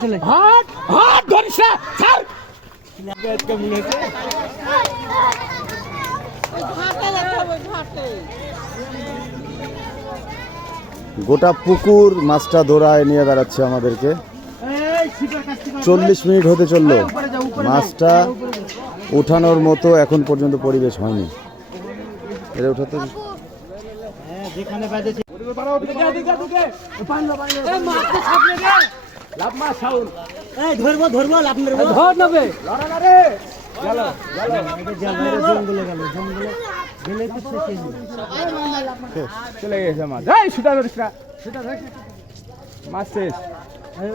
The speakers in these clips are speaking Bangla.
হাট হাট ধরিস না ছাড়। গোটা পুকুর মাছটা দৌড়ায় নিয়ে বেড়াচ্ছে আমাদেরকে। চল্লিশ মিনিট হতে চলল। মাছটা উঠানোর মতো এখন পর্যন্ত পরিবেশ হয়নি। এটা উঠাতে লাভ মা সাউল ধরবো ধরবো লাভ মেরবো ধর নেবে। লড়া না রে। চলে গেছে মাছ এই সুতা ধরিস না। মাছ শেষ।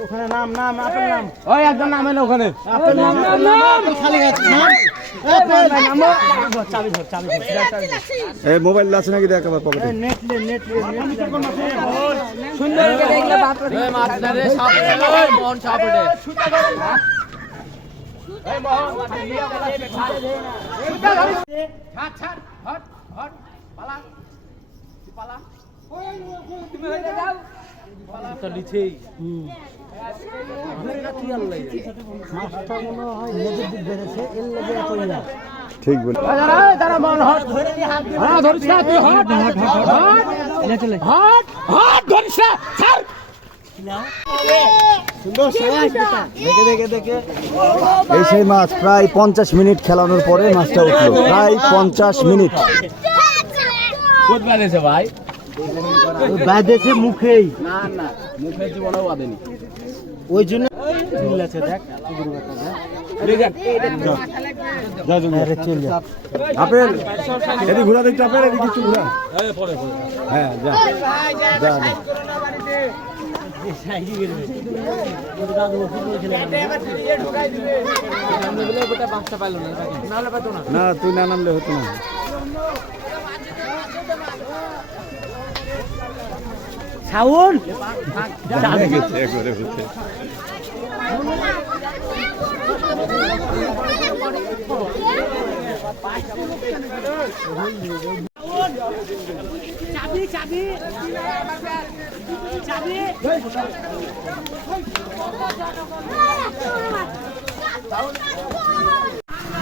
ওখানে নাম নাম আপনার নাম। ওই একজন নামে না ওখানে। আপনার নাম নাম খালি গেছে নাম। চাবি ধর চাবি ধর এই মোবাইল আছে নাকি দেখ আবার পকেটে। নেট লে নেট মন হয়ে মনে হয় ইয়া ঠিক বলে দাঁড়া দাঁড়া মন হ্যাঁ হট হট হট হট ধরিস না ছাড়। এই সেই মাছ প্রায় পঞ্চাশ মিনিট খেলানোর পরে মাছটা উঠল। প্রায় পঞ্চাশ মিনিট। ভাই? বাঁধেছে মুখেই। না না মুখের জীবনেও বাঁধেনি। ওই জন্য দেখ কুকুর বেটা আরে চলে আপেল এদিকে ঘোরা দেখতে আপেল এদিকে কিছু ঘোরা হ্যাঁ যা যা যা। না তুই না নামলে হতো না সাউন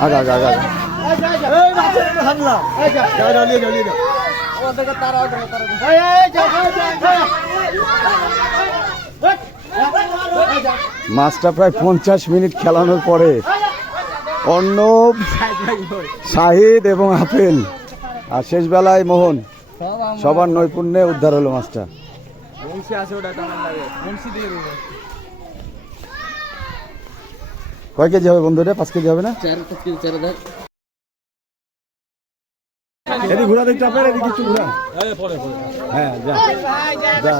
আগা আগা আগা মাছটা প্রায় পঞ্চাশ মিনিট খেলানোর পরে অর্ণব, শাহিদ এবং আপেল। আর শেষ বেলায় মোহন। সবার নৈপুণ্যে উদ্ধার হলো মাছটা। কয় কেজি হবে বন্ধুরা? পাঁচ কেজি হবে না? এদিকে দেখতে এদিকে হ্যাঁ যা যা।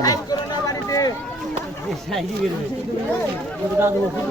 দাদু ওষুধ